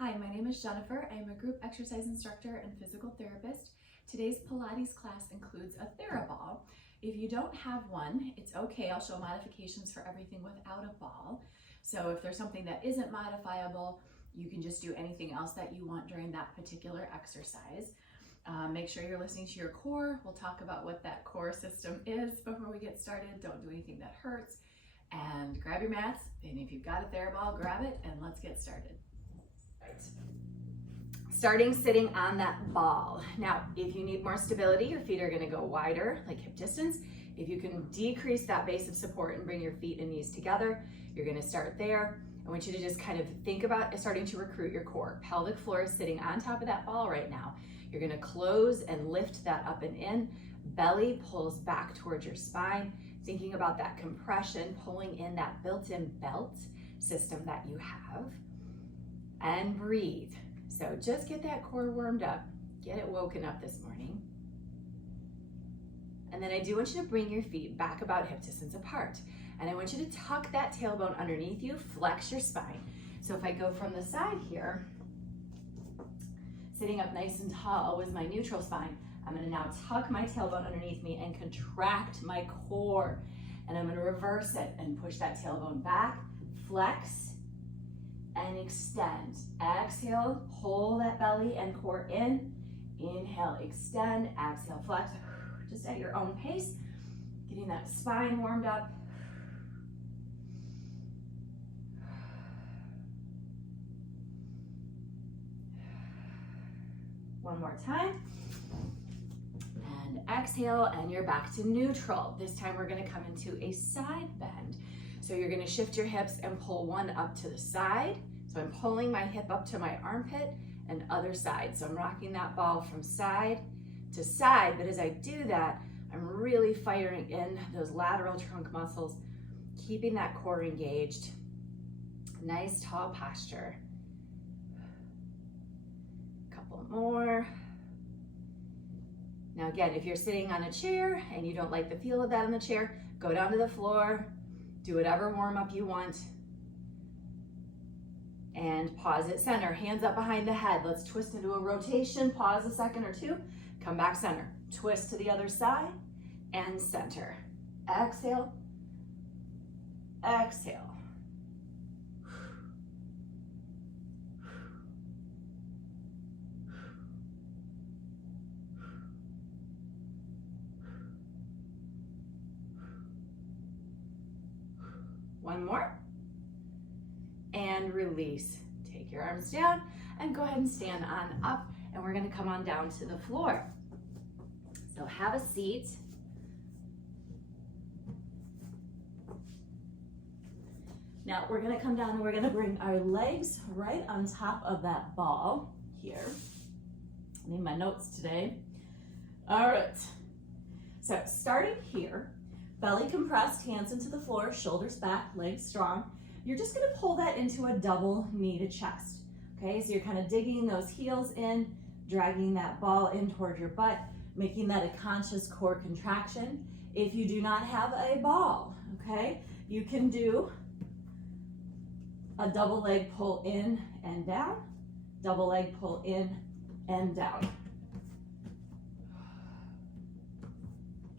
Hi, my name is Jennifer. I am a group exercise instructor and physical therapist. Today's Pilates class includes a TheraBall. If you don't have one, it's okay. I'll show modifications for everything without a ball. So if there's something that isn't modifiable, you can just do anything else that you want during that particular exercise. Make sure you're listening to your core. We'll talk about what that core system is before we get started. Don't do anything that hurts. And grab your mats, and if you've got a TheraBall, grab it, and let's get started. Starting sitting on that ball. Now, if you need more stability, your feet are gonna go wider, like hip distance. If you can decrease that base of support and bring your feet and knees together, you're gonna start there. I want you to just kind of think about starting to recruit your core. Pelvic floor is sitting on top of that ball right now. You're gonna close and lift that up and in. Belly pulls back towards your spine. Thinking about that compression, pulling in that built-in belt system that you have. And breathe. So just get that core warmed up, get it woken up this morning. And then I do want you to bring your feet back about hip distance apart. And I want you to tuck that tailbone underneath you, flex your spine. So if I go from the side here, sitting up nice and tall with my neutral spine, I'm gonna now tuck my tailbone underneath me and contract my core. And I'm gonna reverse it and push that tailbone back, flex, and extend. Exhale, pull that belly and core in. Inhale, extend, exhale, flex. Just at your own pace, getting that spine warmed up. One more time. And exhale, and you're back to neutral. This time we're gonna come into a side bend. So you're gonna shift your hips and pull one up to the side. So I'm pulling my hip up to my armpit and other side. So I'm rocking that ball from side to side, but as I do that, I'm really firing in those lateral trunk muscles, keeping that core engaged. Nice tall posture. Couple more. Now again, if you're sitting on a chair and you don't like the feel of that on the chair, go down to the floor, do whatever warm up you want. And pause at center, hands up behind the head. Let's twist into a rotation, pause a second or two, come back center. Twist to the other side and center. Exhale, exhale. One more. And release. Take your arms down and go ahead and stand on up, and we're gonna come on down to the floor. So have a seat. Now we're gonna come down and we're gonna bring our legs right on top of that ball here. I need my notes today. All right, so starting here, belly compressed, hands into the floor, shoulders back, legs strong. You're just gonna pull that into a double knee to chest. Okay, so you're kind of digging those heels in, dragging that ball in toward your butt, making that a conscious core contraction. If you do not have a ball, okay, you can do a double leg pull in and down, double leg pull in and down.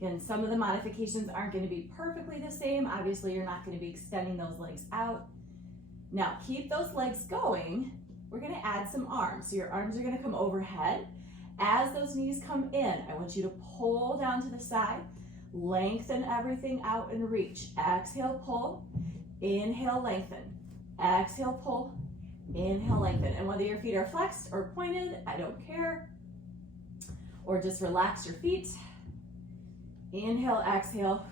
Again, some of the modifications aren't going to be perfectly the same. Obviously, you're not going to be extending those legs out. Now, keep those legs going. We're going to add some arms. So your arms are going to come overhead. As those knees come in, I want you to pull down to the side, lengthen everything out and reach. Exhale, pull. Inhale, lengthen. Exhale, pull. Inhale, lengthen. And whether your feet are flexed or pointed, I don't care. Or just relax your feet. Inhale, exhale.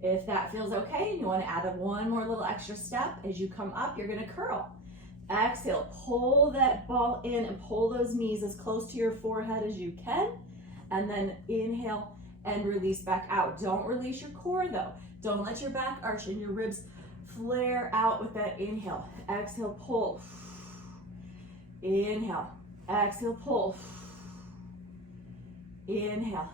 If that feels okay and you want to add one more little extra step, as you come up, you're going to curl. Exhale, pull that ball in and pull those knees as close to your forehead as you can. And then inhale and release back out. Don't release your core though. Don't let your back arch and your ribs flare out with that inhale. Exhale, pull. Inhale. Exhale, pull. Inhale.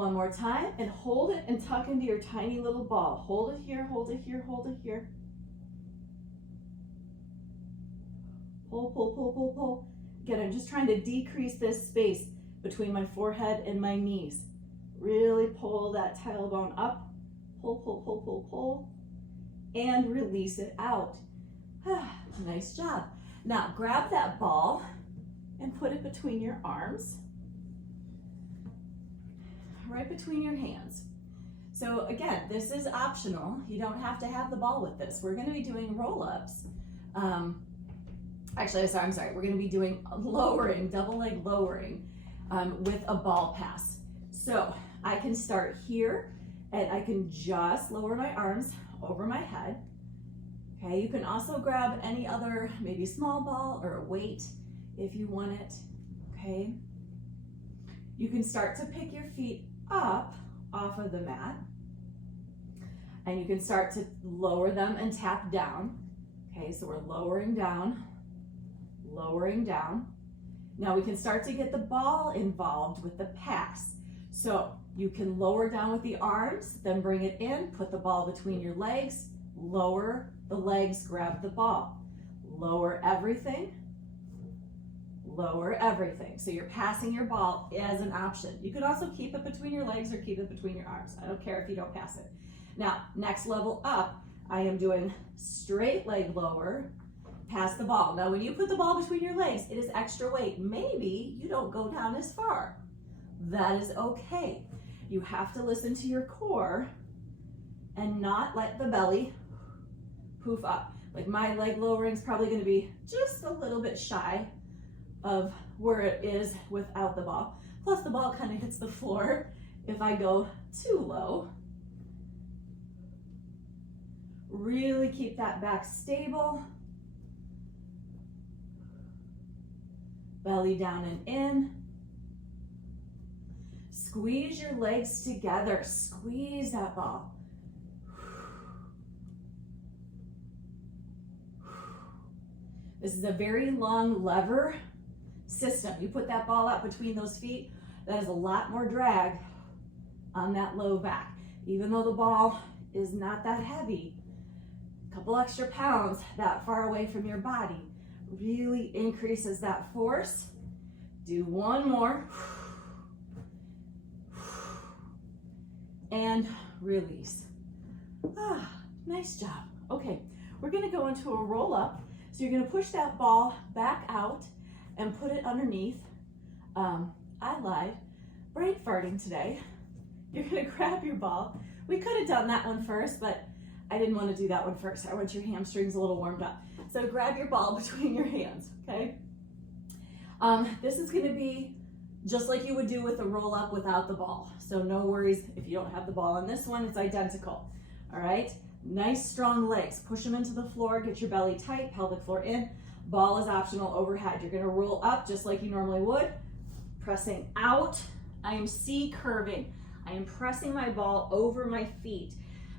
One more time, and hold it and tuck into your tiny little ball. Hold it here, hold it here, hold it here. Pull, pull, pull, pull, pull. Again, I'm just trying to decrease this space between my forehead and my knees. Really pull that tailbone up. Pull, pull, pull, pull, pull. And release it out. Nice job. Now grab that ball and put it between your arms, right between your hands. So again, this is optional. You don't have to have the ball with this. We're going to be doing roll-ups. Actually, I'm sorry. We're going to be doing lowering, double leg lowering with a ball pass. So I can start here and I can just lower my arms over my head. Okay, you can also grab any other, maybe small ball or a weight if you want it, okay? You can start to pick your feet up off of the mat, and you can start to lower them and tap down. Okay, so we're lowering down, lowering down. Now we can start to get the ball involved with the pass. So you can lower down with the arms, then bring it in, put the ball between your legs, lower the legs, grab the ball. Lower everything, lower everything. So you're passing your ball as an option. You could also keep it between your legs or keep it between your arms. I don't care if you don't pass it. Now, next level up, I am doing straight leg lower, pass the ball. Now, when you put the ball between your legs, it is extra weight. Maybe you don't go down as far. That is okay. You have to listen to your core and not let the belly poof up. Like my leg lowering is probably going to be just a little bit shy of where it is without the ball. Plus the ball kind of hits the floor if I go too low. Really keep that back stable. Belly down and in. Squeeze your legs together. Squeeze that ball. This is a very long lever system. You put that ball out between those feet, that is a lot more drag on that low back. Even though the ball is not that heavy, a couple extra pounds that far away from your body really increases that force. Do one more. And release. Nice job. Okay, we're gonna go into a roll up. So you're gonna push that ball back out and put it underneath. I lied, brain farting today. You're gonna grab your ball. We could have done that one first, but I didn't want to do that one first. I want your hamstrings a little warmed up. So grab your ball between your hands, okay? This is gonna be just like you would do with a roll up without the ball. So no worries if you don't have the ball on this one, it's identical, all right? Nice strong legs, push them into the floor, get your belly tight, pelvic floor in. Ball is optional overhead. You're gonna roll up just like you normally would, pressing out. I am C curving. I am pressing my ball over my feet.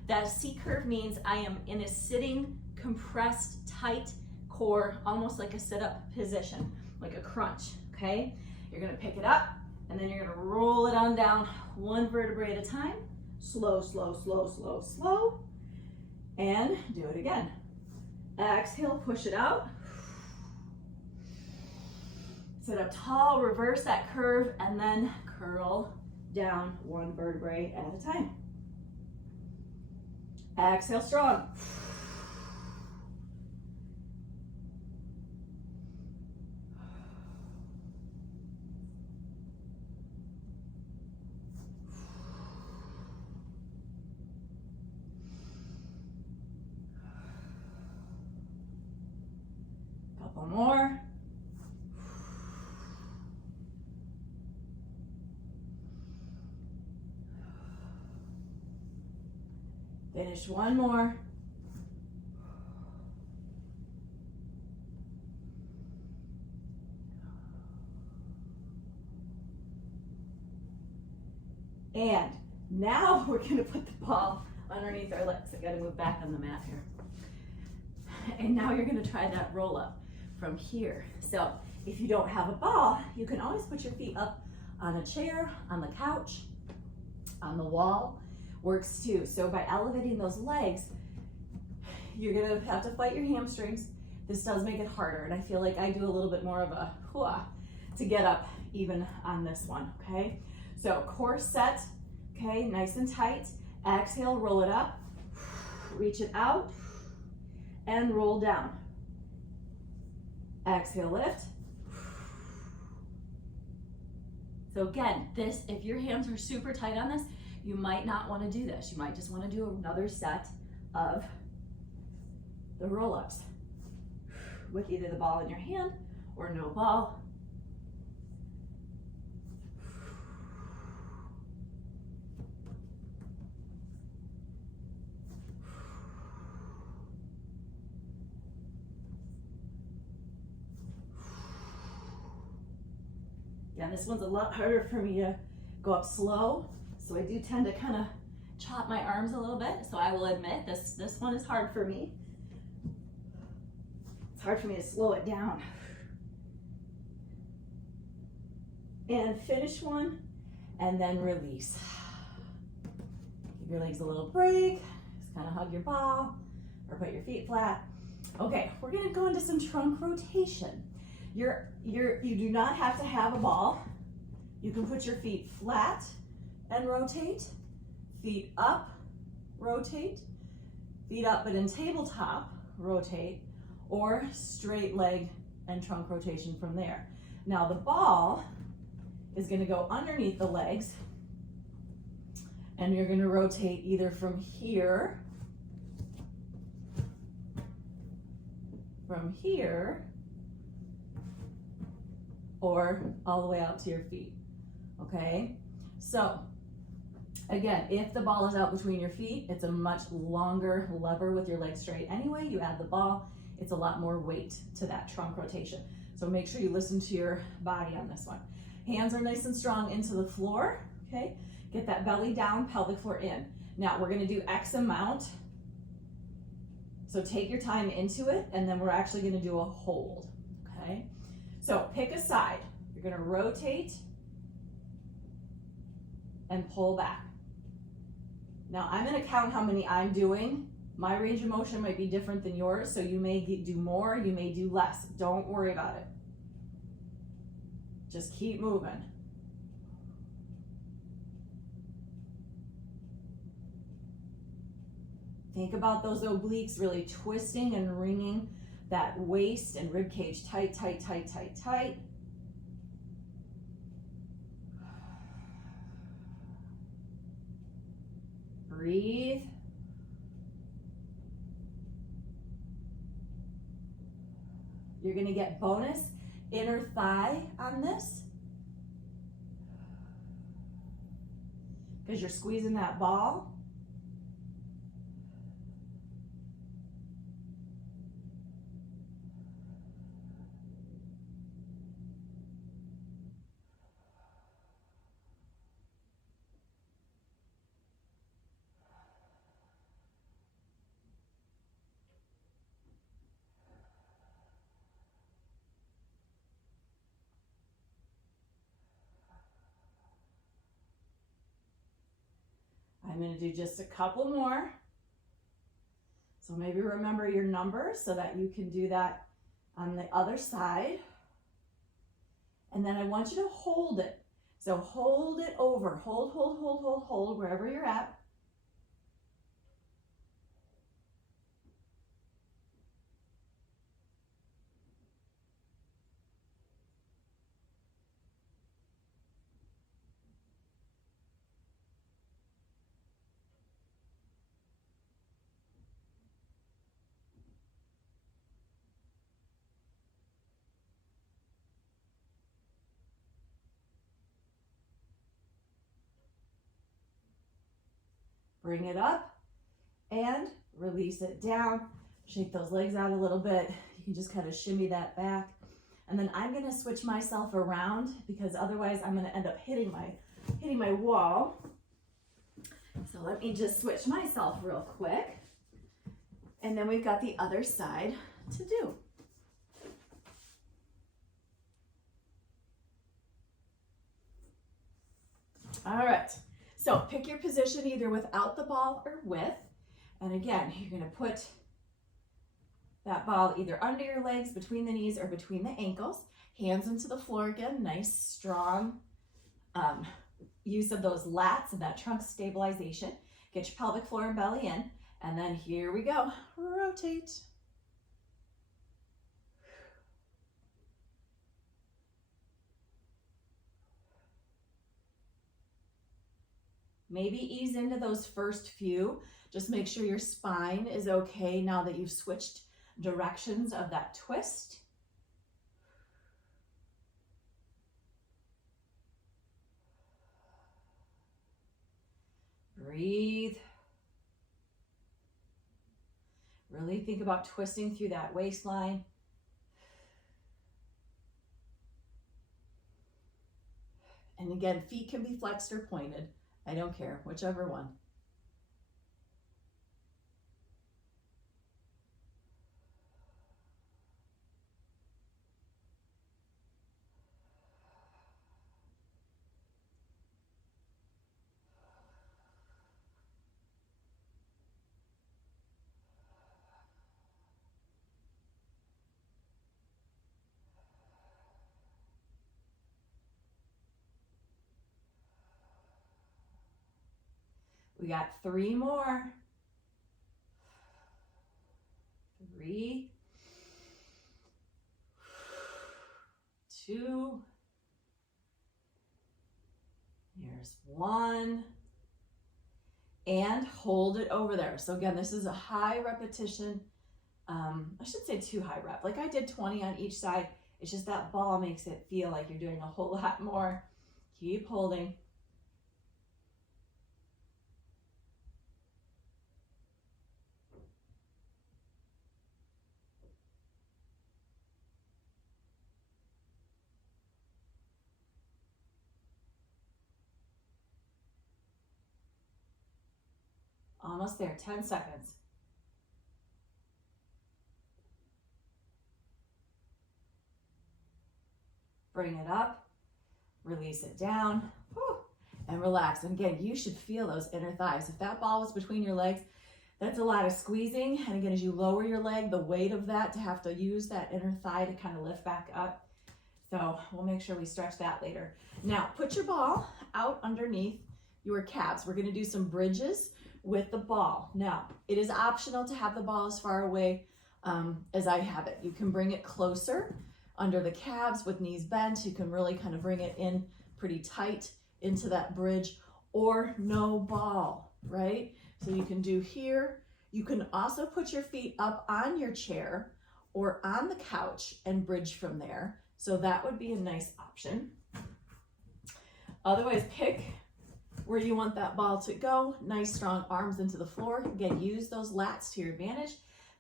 That C curve means I am in a sitting, compressed, tight core, almost like a sit-up position, like a crunch, okay? You're gonna pick it up, and then you're gonna roll it on down one vertebrae at a time. Slow, slow, slow, slow, slow. And do it again. Exhale, push it out. Sit up tall, reverse that curve, and then curl down one vertebrae at a time. Exhale strong. Couple more. Finish one more. And now we're gonna put the ball underneath our legs. I gotta move back on the mat here. And now you're gonna try that roll up from here. So if you don't have a ball, you can always put your feet up on a chair, on the couch, On the wall works too. So by elevating those legs, you're gonna have to fight your hamstrings. This does make it harder, and I feel like I do a little bit more of a hua to get up even on this one, okay? So core set, okay, nice and tight. Exhale, roll it up, reach it out, and roll down. Exhale, lift. So again, this, if your hands are super tight on this, you might not want to do this. You might just want to do another set of the roll-ups with either the ball in your hand or no ball. Yeah, this one's a lot harder for me to go up slow, so I do tend to kind of chop my arms a little bit. So I will admit this one is hard for me. It's hard for me to slow it down. And finish one, and then release. Give your legs a little break. Just kind of hug your ball, or put your feet flat. Okay, we're gonna go into some trunk rotation. You do not have to have a ball. You can put your feet flat and rotate, feet up, rotate, feet up but in tabletop, rotate, or straight leg and trunk rotation from there. Now the ball is gonna go underneath the legs, and you're gonna rotate either from here, or all the way out to your feet, okay? So, again, if the ball is out between your feet, it's a much longer lever with your legs straight anyway. You add the ball, it's a lot more weight to that trunk rotation. So make sure you listen to your body on this one. Hands are nice and strong into the floor, okay? Get that belly down, pelvic floor in. Now, we're gonna do X amount. So take your time into it, and then we're actually gonna do a hold, okay? So pick a side. You're gonna rotate and pull back. Now I'm gonna count how many I'm doing. My range of motion might be different than yours, so you may do more, you may do less. Don't worry about it. Just keep moving. Think about those obliques really twisting and wringing that waist and rib cage tight, tight, tight, tight, tight. Breathe. You're gonna get bonus inner thigh on this because you're squeezing that ball. I'm going to do just a couple more. So maybe remember your numbers so that you can do that on the other side. And then I want you to hold it. So hold it over. Hold, hold, hold, hold, hold wherever you're at. Bring it up and release it down. Shake those legs out a little bit. You can just kind of shimmy that back. And then I'm gonna switch myself around because otherwise I'm gonna end up hitting my wall. So let me just switch myself real quick. And then we've got the other side to do. All right. So pick your position either without the ball or with. And again, you're going to put that ball either under your legs, between the knees, or between the ankles. Hands into the floor again. Nice, strong use of those lats and that trunk stabilization. Get your pelvic floor and belly in. And then here we go. Rotate. Maybe ease into those first few. Just make sure your spine is okay now that you've switched directions of that twist. Breathe. Really think about twisting through that waistline. And again, feet can be flexed or pointed. I don't care, whichever one. We got 3 more. 3, 2, here's 1, and hold it over there. So again, this is a high repetition. I should say too high rep. Like I did 20 on each side. It's just that ball makes it feel like you're doing a whole lot more. Keep holding. Almost there, 10 seconds. Bring it up, release it down, and relax. And again, you should feel those inner thighs. If that ball was between your legs, that's a lot of squeezing. And again, as you lower your leg, the weight of that to have to use that inner thigh to kind of lift back up. So we'll make sure we stretch that later. Now, put your ball out underneath your calves. We're gonna do some bridges with the ball. Now, it is optional to have the ball as far away as I have it. You can bring it closer under the calves with knees bent. You can really kind of bring it in pretty tight into that bridge, or no ball, right? So you can do here. You can also put your feet up on your chair or on the couch and bridge from there. So that would be a nice option. Otherwise, pick where you want that ball to go. Nice strong arms into the floor. Again, use those lats to your advantage.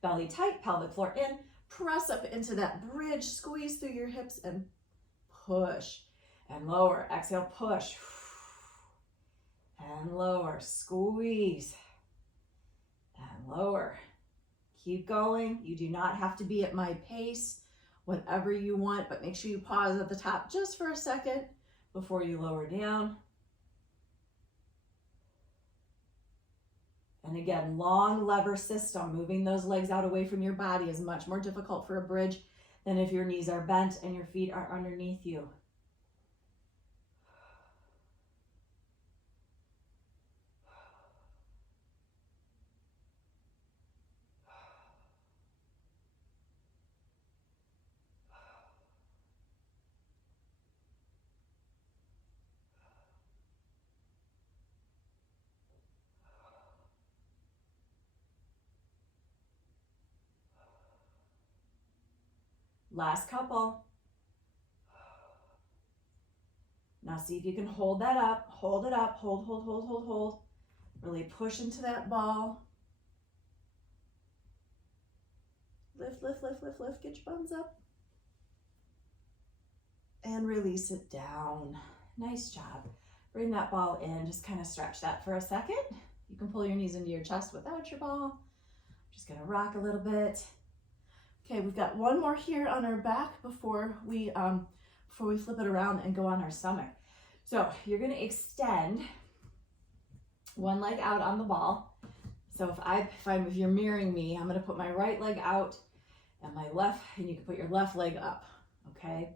Belly tight, pelvic floor in. Press up into that bridge. Squeeze through your hips and push and lower. Exhale, push and lower. Squeeze and lower. Keep going. You do not have to be at my pace, whatever you want, but make sure you pause at the top just for a second before you lower down. And again, long lever system, moving those legs out away from your body is much more difficult for a bridge than if your knees are bent and your feet are underneath you. Last couple. Now see if you can hold that up. Hold it up. Hold, hold, hold, hold, hold. Really push into that ball. Lift, lift, lift, lift, lift. Get your buns up. And release it down. Nice job. Bring that ball in. Just kind of stretch that for a second. You can pull your knees into your chest without your ball. Just gonna rock a little bit. Okay, we've got one more here on our back before we flip it around and go on our stomach. So you're gonna extend one leg out on the ball. So if you're mirroring me, I'm going to put my right leg out and my left, and you can put your left leg up, okay?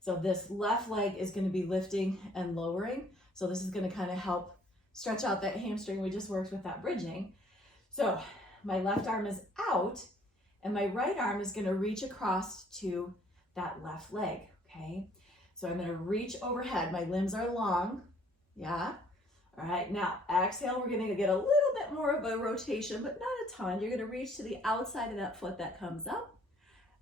So this left leg is going to be lifting and lowering. So this is going to kind of help stretch out that hamstring we just worked with that bridging. So my left arm is out and my right arm is going to reach across to that left leg, okay? So I'm going to reach overhead. My limbs are long, yeah? All right, now exhale, we're going to get a little bit more of a rotation, but not a ton. You're going to reach to the outside of that foot that comes up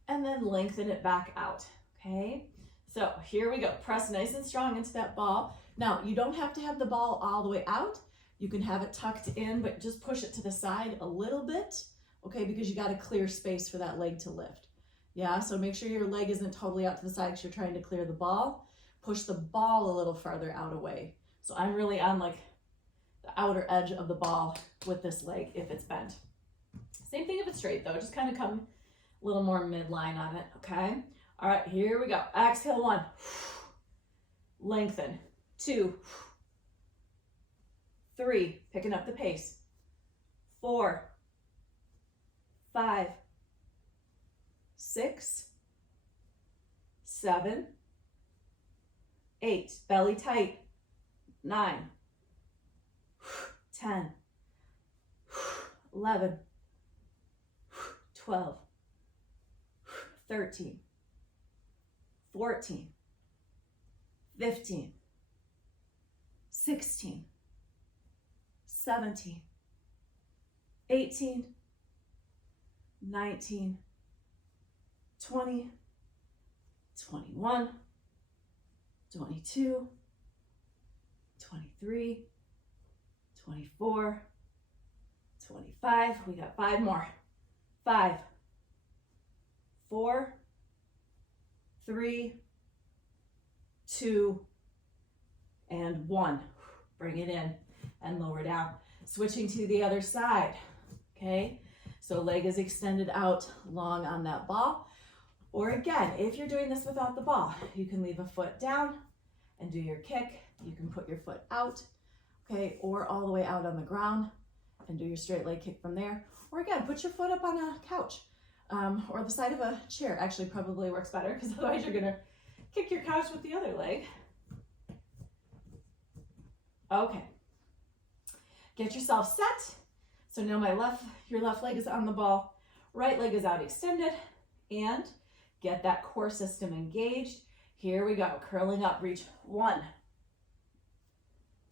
and then lengthen it back out, okay? So here we go. Press nice and strong into that ball. Now, you don't have to have the ball all the way out. You can have it tucked in, but just push it to the side a little bit, okay, because you got to clear space for that leg to lift. Yeah, so make sure your leg isn't totally out to the side because you're trying to clear the ball. Push the ball a little farther out away. So I'm really on like the outer edge of the ball with this leg if it's bent. Same thing if it's straight though, just kind of come a little more midline on it, okay? All right, here we go. Exhale, 1. Lengthen. 2. 3, picking up the pace. 4. 5. 6. 7. 8. Belly tight. 9. 10. 11. 12. 13. 14. 15. 16. 17. 18. 19. 20. 21. 22. 23. 24. 25. We got 5 more. 5. 4. 3. 2. And 1. Bring it in and lower down. Switching to the other side, okay? So leg is extended out long on that ball. Or again, if you're doing this without the ball, you can leave a foot down and do your kick. You can put your foot out, okay? Or all the way out on the ground and do your straight leg kick from there. Or again, put your foot up on a couch or the side of a chair. Actually probably works better because otherwise you're gonna kick your couch with the other leg. Okay, get yourself set. So now your left leg is on the ball, right leg is out extended, and get that core system engaged. Here we go, curling up, reach 1,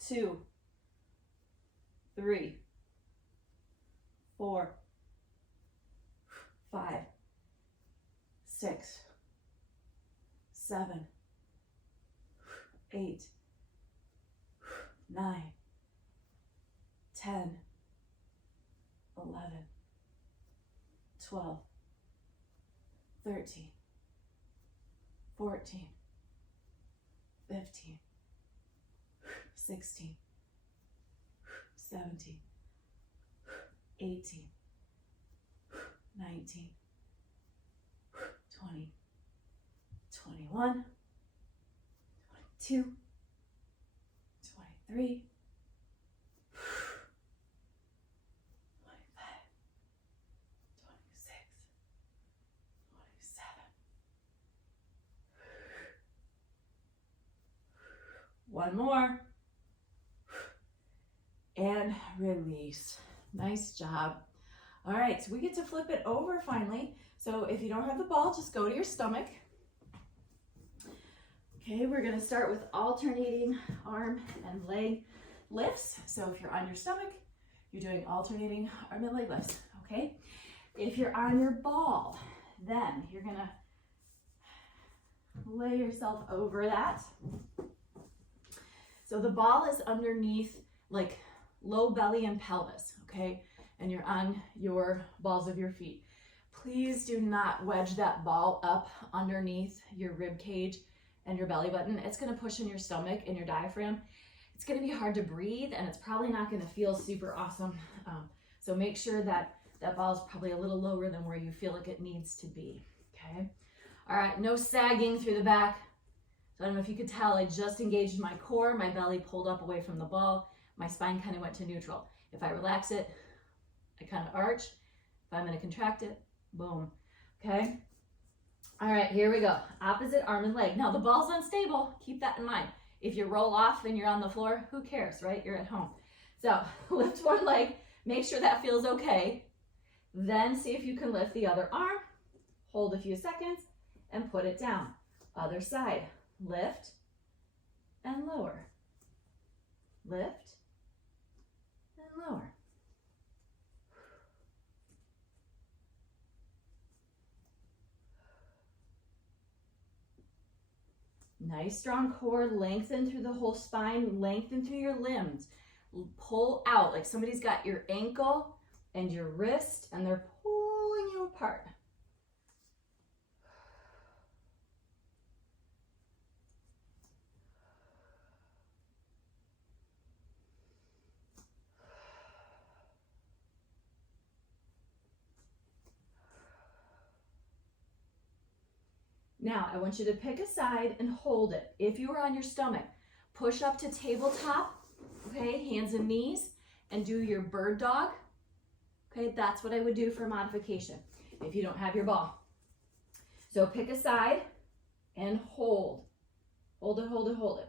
2, 3, 4, 5, 6, 7, 8, 9, 10, 11, 12, 13, 14, 15, 16, 17, 18, 19, 20, 21, 22, 23, 25, 26, 27. One more. And release. Nice job. All right, so we get to flip it over finally. So if you don't have the ball, just go to your stomach. Okay, we're gonna start with alternating arm and leg lifts. So if you're on your stomach, you're doing alternating arm and leg lifts, okay? If you're on your ball, then you're gonna lay yourself over that. So the ball is underneath, like low belly and pelvis, okay? And you're on your balls of your feet. Please do not wedge that ball up underneath your rib cage and your belly button. It's gonna push in your stomach and your diaphragm. It's gonna be hard to breathe and it's probably not gonna feel super awesome. So make sure that that ball is probably a little lower than where you feel like it needs to be, okay? All right, no sagging through the back. So I don't know if you could tell, I just engaged my core, my belly pulled up away from the ball, my spine kind of went to neutral. If I relax it, I kind of arch. If I'm going to contract it, boom. Okay. All right, here we go. Opposite arm and leg. Now the ball's unstable. Keep that in mind. If you roll off and you're on the floor, who cares, right? You're at home. So lift one leg, make sure that feels okay. Then see if you can lift the other arm, hold a few seconds, and put it down. Other side, lift and lower. Lift and lower. Nice strong core, lengthen through the whole spine, lengthen through your limbs. Pull out like somebody's got your ankle and your wrist and they're pulling you apart. Now, I want you to pick a side and hold it. If you are on your stomach, push up to tabletop, okay, hands and knees, and do your bird dog. Okay, that's what I would do for modification if you don't have your ball. So pick a side and hold. Hold it, hold it, hold it.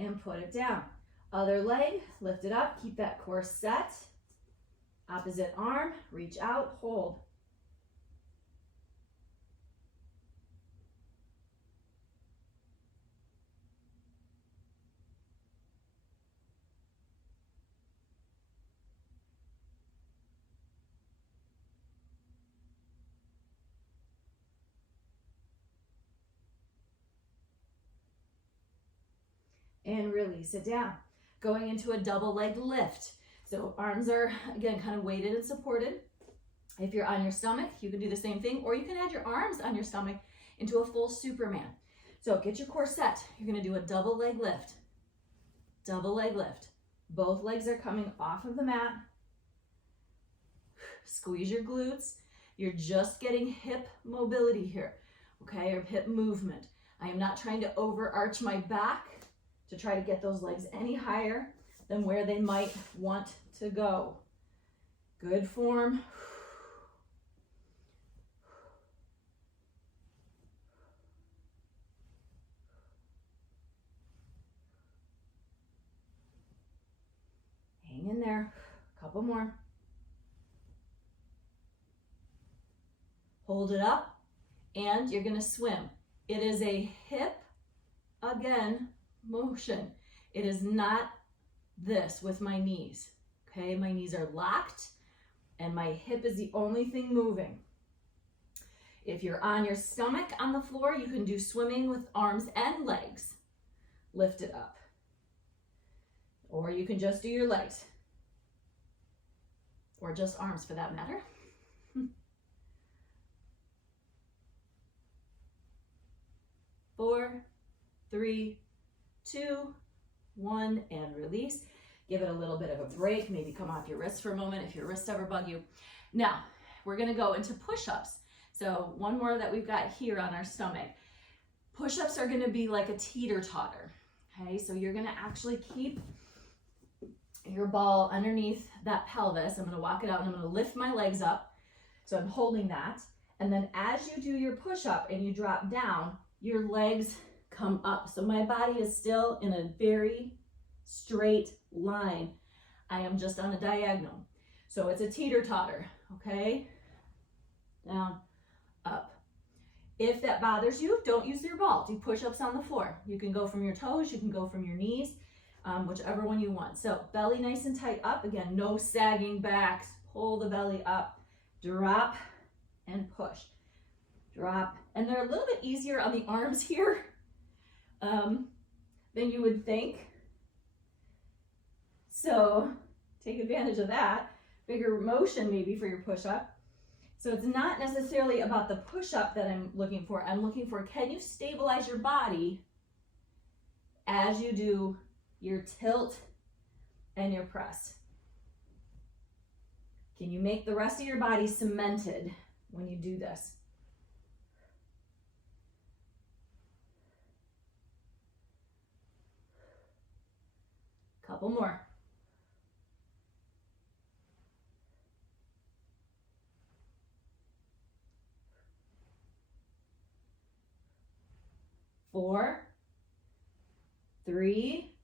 And put it down. Other leg, lift it up, keep that core set. Opposite arm, reach out, hold. And release it down. Going into a double leg lift. So arms are, again, kind of weighted and supported. If you're on your stomach, you can do the same thing, or you can add your arms on your stomach into a full Superman. So get your core set. You're gonna do a double leg lift. Double leg lift. Both legs are coming off of the mat. Squeeze your glutes. You're just getting hip mobility here, okay, or hip movement. I am not trying to overarch my back to try to get those legs any higher than where they might want to go. Good form. Hang in there, a couple more. Hold it up, and you're gonna swim. It is a hip, again, motion. It is not this with my knees, okay? My knees are locked and my hip is the only thing moving. If you're on your stomach on the floor, you can do swimming with arms and legs. Lift it up. Or you can just do your legs. Or just arms for that matter. 4, 3, 2, 1, and release. Give it a little bit of a break. Maybe come off your wrist for a moment if your wrists ever bug you. Now, we're gonna go into push-ups. So one more that we've got here on our stomach. Push-ups are gonna be like a teeter-totter, okay? So you're gonna actually keep your ball underneath that pelvis. I'm gonna walk it out and I'm gonna lift my legs up. So I'm holding that. And then as you do your push-up and you drop down, your legs come up. So my body is still in a very straight line. I am just on a diagonal. So it's a teeter-totter, okay? Down, up. If that bothers you, don't use your ball. Do push-ups on the floor. You can go from your toes, you can go from your knees, whichever one you want. So belly nice and tight up. Again, no sagging backs. Pull the belly up, drop, and push. Drop. And they're a little bit easier on the arms here than you would think. So take advantage of that. Bigger motion maybe for your push-up. So it's not necessarily about the push-up that I'm looking for. I'm looking for, can you stabilize your body as you do your tilt and your press? Can you make the rest of your body cemented when you do this? Couple more. 4, 3,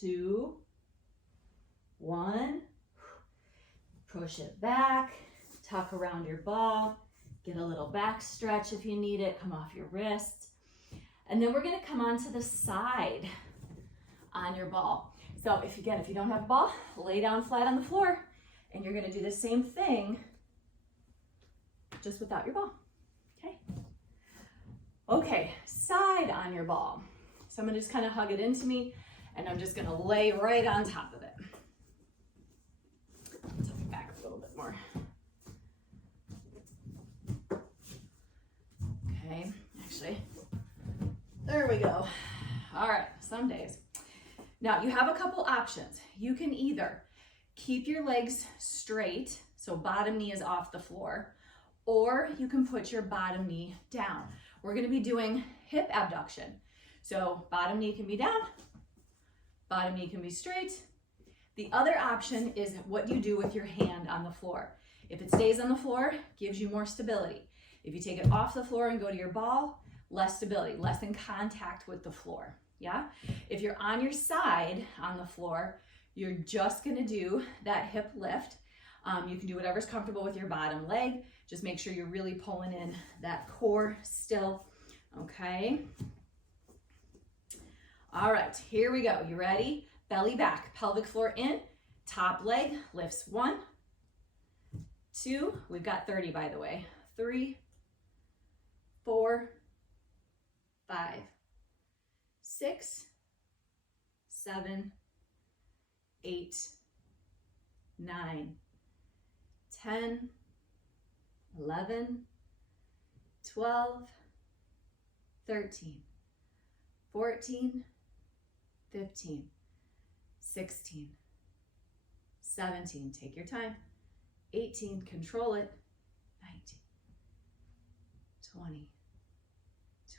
2, 1. Push it back, tuck around your ball, get a little back stretch if you need it, come off your wrists. And then we're gonna come onto the side on your ball. So if you don't have a ball, lay down flat on the floor and you're gonna do the same thing, just without your ball, okay? Okay, side on your ball. So I'm gonna just kind of hug it into me and I'm just gonna lay right on top of it. Tilt it back a little bit more. Okay, actually, there we go. All right, some days. Now you have a couple options. You can either keep your legs straight, so bottom knee is off the floor, or you can put your bottom knee down. We're gonna be doing hip abduction. So bottom knee can be down, bottom knee can be straight. The other option is what you do with your hand on the floor. If it stays on the floor, gives you more stability. If you take it off the floor and go to your ball, less stability, less in contact with the floor, yeah? If you're on your side on the floor, you're just gonna do that hip lift. You can do whatever's comfortable with your bottom leg. Just make sure you're really pulling in that core still, okay? All right, here we go. You ready? Belly back, pelvic floor in, top leg lifts 1, 2, we've got 30 by the way, 3, 4, 5, 6, 7, 8, 9, 10, 11, 12, 13, 14, 15, 16, 17, take your time, 18, control it, 19, 20,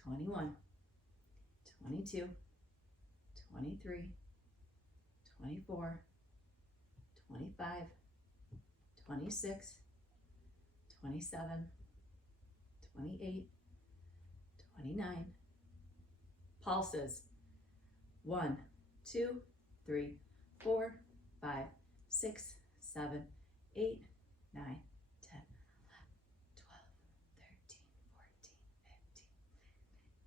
21, 22, 23, 24, 25, 26, 27, 28, 29. Pulses. 1, 2, 3, 4, 5, 6, 7, 8, 9, 10, 11, 12, 13, 14, 15,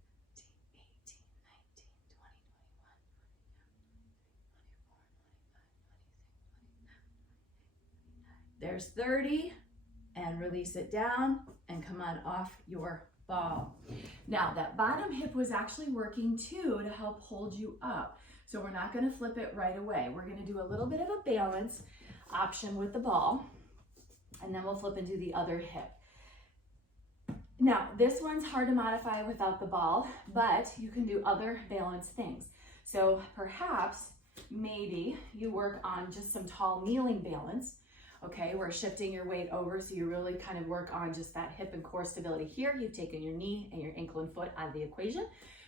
16, 18, 19, 20, 21, 22, 23, 24, 25, 26, 27, 28, 29. There's 30, and release it down and come on off your ball. Now that bottom hip was actually working too to help hold you up. So we're not going to flip it right away. We're going to do a little bit of a balance option with the ball, and then we'll flip and do the other hip. Now this one's hard to modify without the ball, but you can do other balance things. So perhaps maybe you work on just some tall kneeling balance. Okay, we're shifting your weight over so you really kind of work on just that hip and core stability here. You've taken your knee and your ankle and foot out of the equation.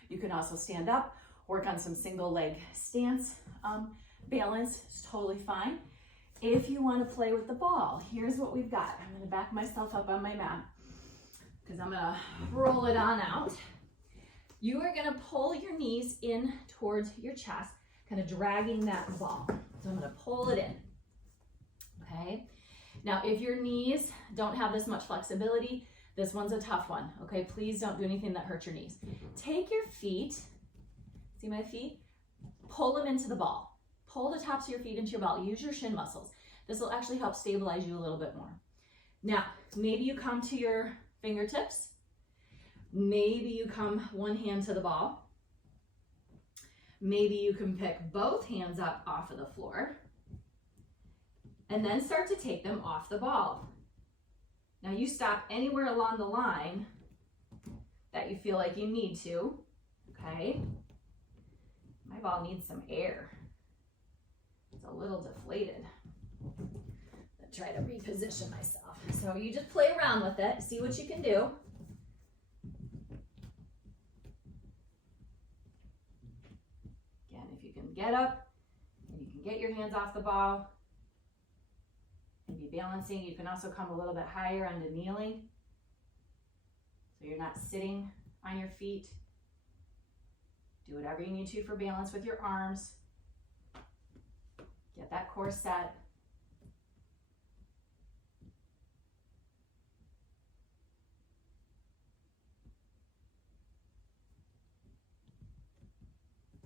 You can also stand up, work on some single leg stance balance. It's totally fine. If you want to play with the ball, here's what we've got. I'm going to back myself up on my mat because I'm going to roll it on out. You are going to pull your knees in towards your chest, kind of dragging that ball. So I'm going to pull it in. Okay, now if your knees don't have this much flexibility, this one's a tough one. Okay, please don't do anything that hurts your knees. Take your feet, see my feet? Pull them into the ball. Pull the tops of your feet into your ball. Use your shin muscles. This will actually help stabilize you a little bit more. Now, maybe you come to your fingertips. Maybe you come one hand to the ball. Maybe you can pick both hands up off of the floor. And then start to take them off the ball. Now you stop anywhere along the line that you feel like you need to, okay? My ball needs some air. It's a little deflated. I'm gonna try to reposition myself. So you just play around with it, see what you can do. Again, if you can get up and you can get your hands off the ball and be balancing, you can also come a little bit higher onto kneeling. So you're not sitting on your feet. Do whatever you need to for balance with your arms. Get that core set.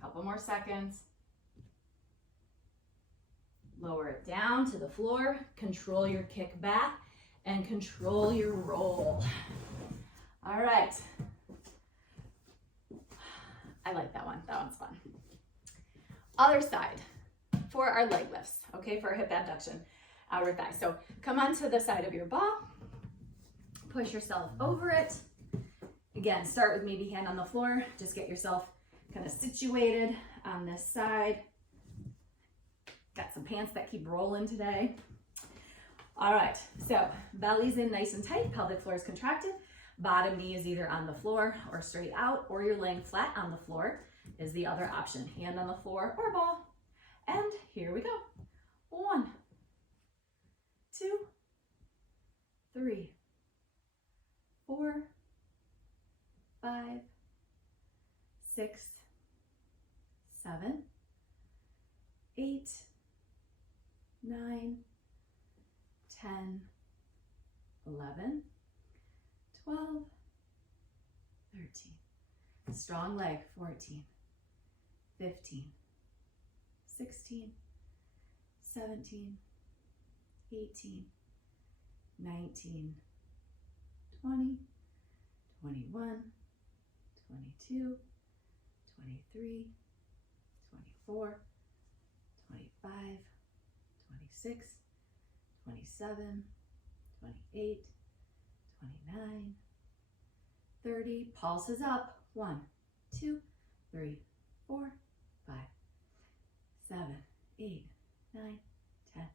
Couple more seconds. Lower it down to the floor. Control your kick back and control your roll. All right. I like that one. That one's fun. Other side for our leg lifts, okay, for our hip abduction, outer thigh. So come onto the side of your ball. Push yourself over it. Again, start with maybe hand on the floor. Just get yourself kind of situated on this side. Got some pants that keep rolling today. All right, so belly's in nice and tight, pelvic floor is contracted. Bottom knee is either on the floor or straight out, or you're laying flat on the floor is the other option. Hand on the floor or ball. And here we go. 1, 2, 3, 4, 5, 6, 7, 8, 9, 10, 11, 12, 13. Strong leg. 14, 15, 16, 17, 18, 19, 20, 21, 22, 23, 24, 25, 26, 27, 28, 29, 30. Pulses up. 1, 2, 3, 4, 5, 7, 8, 9, 10,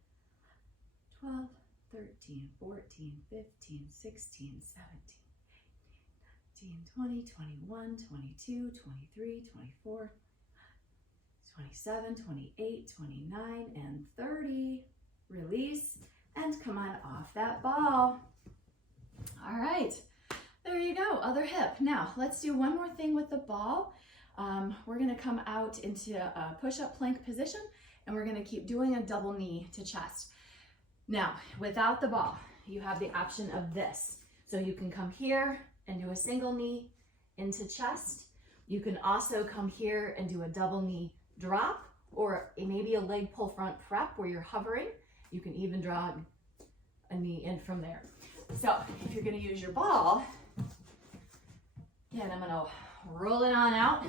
12, 13, 14, 15, 16, 17, 19, 20, 21, 22, 23, 24, 27, 28, 29, and 30. Release and come on off that ball. All right, there you go, other hip. Now let's do one more thing with the ball. We're gonna come out into a push-up plank position and we're gonna keep doing a double knee to chest. Now, without the ball, you have the option of this. So you can come here and do a single knee into chest. You can also come here and do a double knee drop, or maybe a leg pull front prep where you're hovering. You can even draw a knee in from there. So if you're gonna use your ball, again, I'm gonna roll it on out.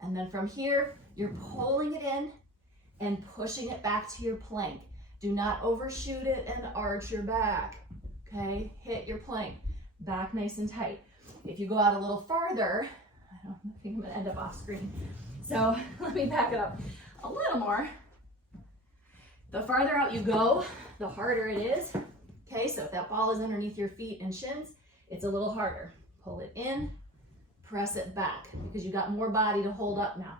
And then from here, you're pulling it in and pushing it back to your plank. Do not overshoot it and arch your back, okay? Hit your plank, back nice and tight. If you go out a little farther, I think I'm gonna end up off screen. So let me back it up a little more. The farther out you go, the harder it is. Okay, so if that ball is underneath your feet and shins, it's a little harder. Pull it in, press it back, because you got more body to hold up now.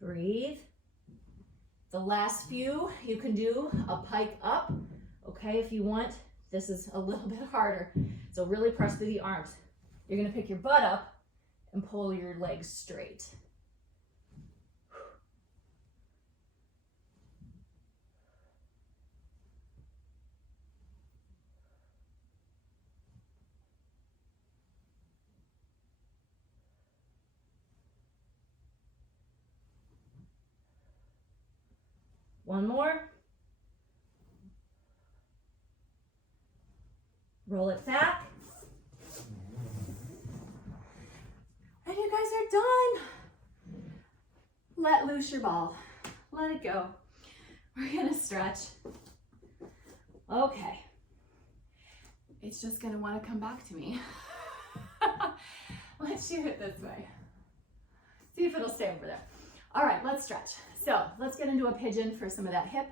Breathe. The last few, you can do a pike up, okay, if you want. This is a little bit harder, so really press through the arms. You're gonna pick your butt up and pull your legs straight. One more. Roll it back. And you guys are done. Let loose your ball. Let it go. We're gonna stretch. Okay. It's just gonna wanna come back to me. Let's shoot it this way. See if it'll stay over there. All right, let's stretch. So let's get into a pigeon for some of that hip.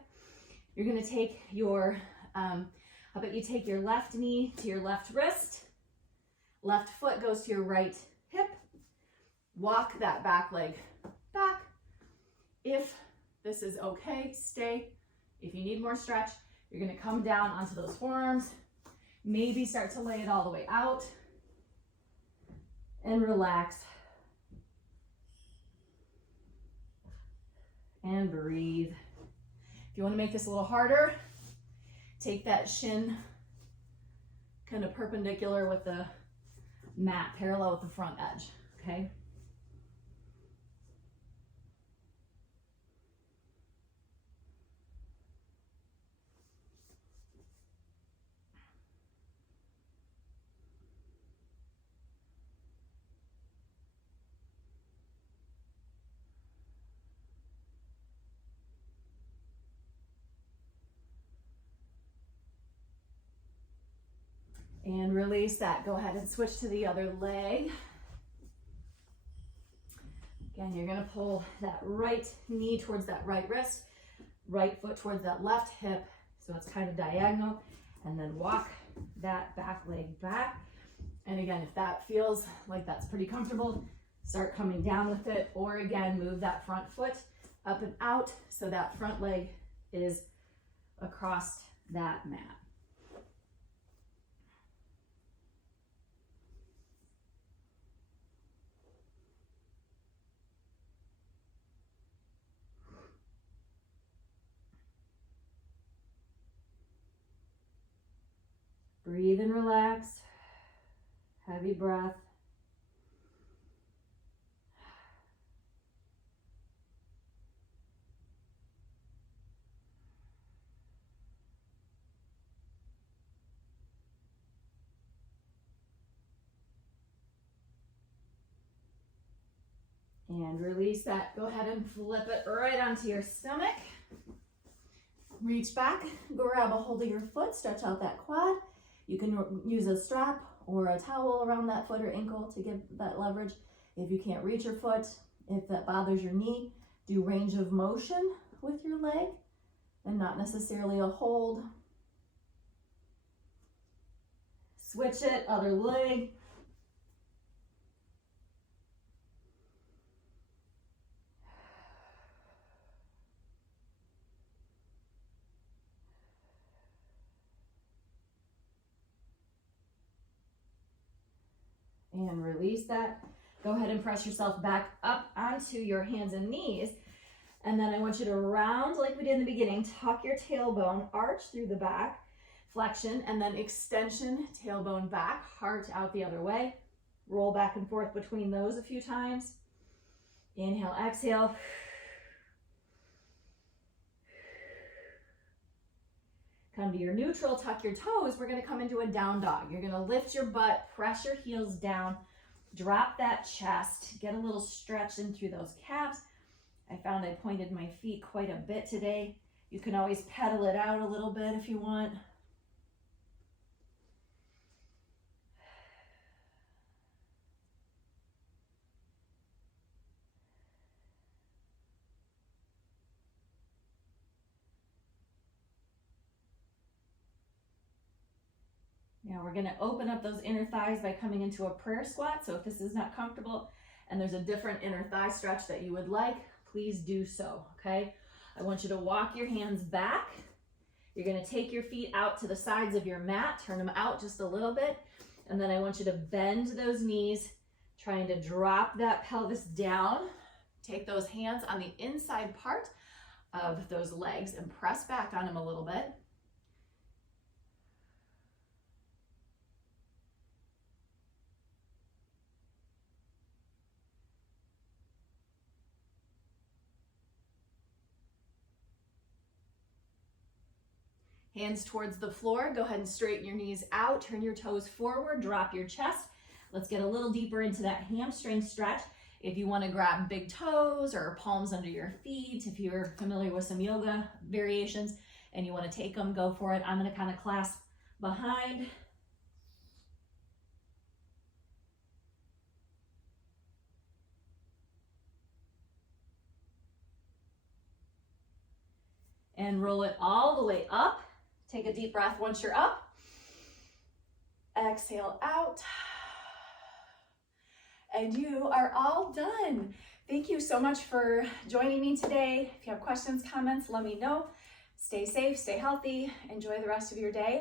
You're gonna take your, how about you take your left knee to your left wrist, left foot goes to your right hip, walk that back leg back. If this is okay, stay. If you need more stretch, you're gonna come down onto those forearms, maybe start to lay it all the way out and relax. And breathe. If you want to make this a little harder, take that shin kind of perpendicular with the mat, parallel with the front edge, okay? And release that. Go ahead and switch to the other leg. Again, you're gonna pull that right knee towards that right wrist, right foot towards that left hip, so it's kind of diagonal, and then walk that back leg back. And again, if that feels like that's pretty comfortable, start coming down with it, or again, move that front foot up and out so that front leg is across that mat. Breathe and relax. Heavy breath. And release that. Go ahead and flip it right onto your stomach. Reach back, grab a hold of your foot, stretch out that quad. You can use a strap or a towel around that foot or ankle to give that leverage. If you can't reach your foot, if that bothers your knee, do range of motion with your leg and not necessarily a hold. Switch it, other leg. And release that. Go ahead and press yourself back up onto your hands and knees. And then I want you to round like we did in the beginning. Tuck your tailbone, arch through the back, flexion, and then extension, tailbone back, heart out the other way. Roll back and forth between those a few times. Inhale, exhale. Come to your neutral, tuck your toes. We're gonna come into a down dog. You're gonna lift your butt, press your heels down, drop that chest, get a little stretch in through those calves. I found I pointed my feet quite a bit today. You can always pedal it out a little bit if you want. Now we're gonna open up those inner thighs by coming into a prayer squat. So if this is not comfortable and there's a different inner thigh stretch that you would like, please do so, okay? I want you to walk your hands back. You're gonna take your feet out to the sides of your mat, turn them out just a little bit, and then I want you to bend those knees, trying to drop that pelvis down. Take those hands on the inside part of those legs and press back on them a little bit. Hands towards the floor. Go ahead and straighten your knees out. Turn your toes forward. Drop your chest. Let's get a little deeper into that hamstring stretch. If you want to grab big toes or palms under your feet, if you're familiar with some yoga variations and you want to take them, go for it. I'm going to kind of clasp behind. And roll it all the way up. Take a deep breath once you're up. Exhale out. And you are all done. Thank you so much for joining me today. If you have questions, comments, let me know. Stay safe, stay healthy. Enjoy the rest of your day.